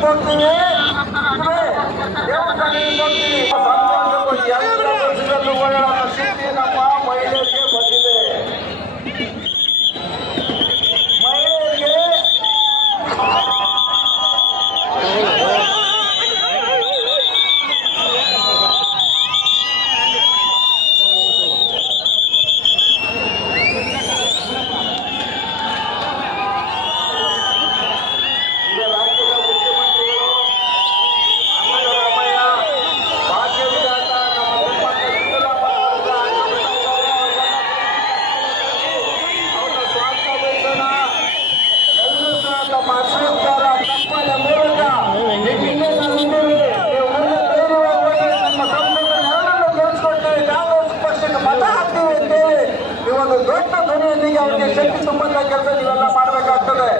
Continue, continue. Deus abençoe. ಮತ ಹಾಕ್ತೀವಿ ಈ ಒಂದು ದೊಡ್ಡ ಧ್ವನಿಯೊಂದಿಗೆ ಅವರಿಗೆ ಶಕ್ತಿ ತುಂಬಂತ ಕೆಲಸ ನೀವೆಲ್ಲ ಮಾಡಬೇಕಾಗ್ತದೆ.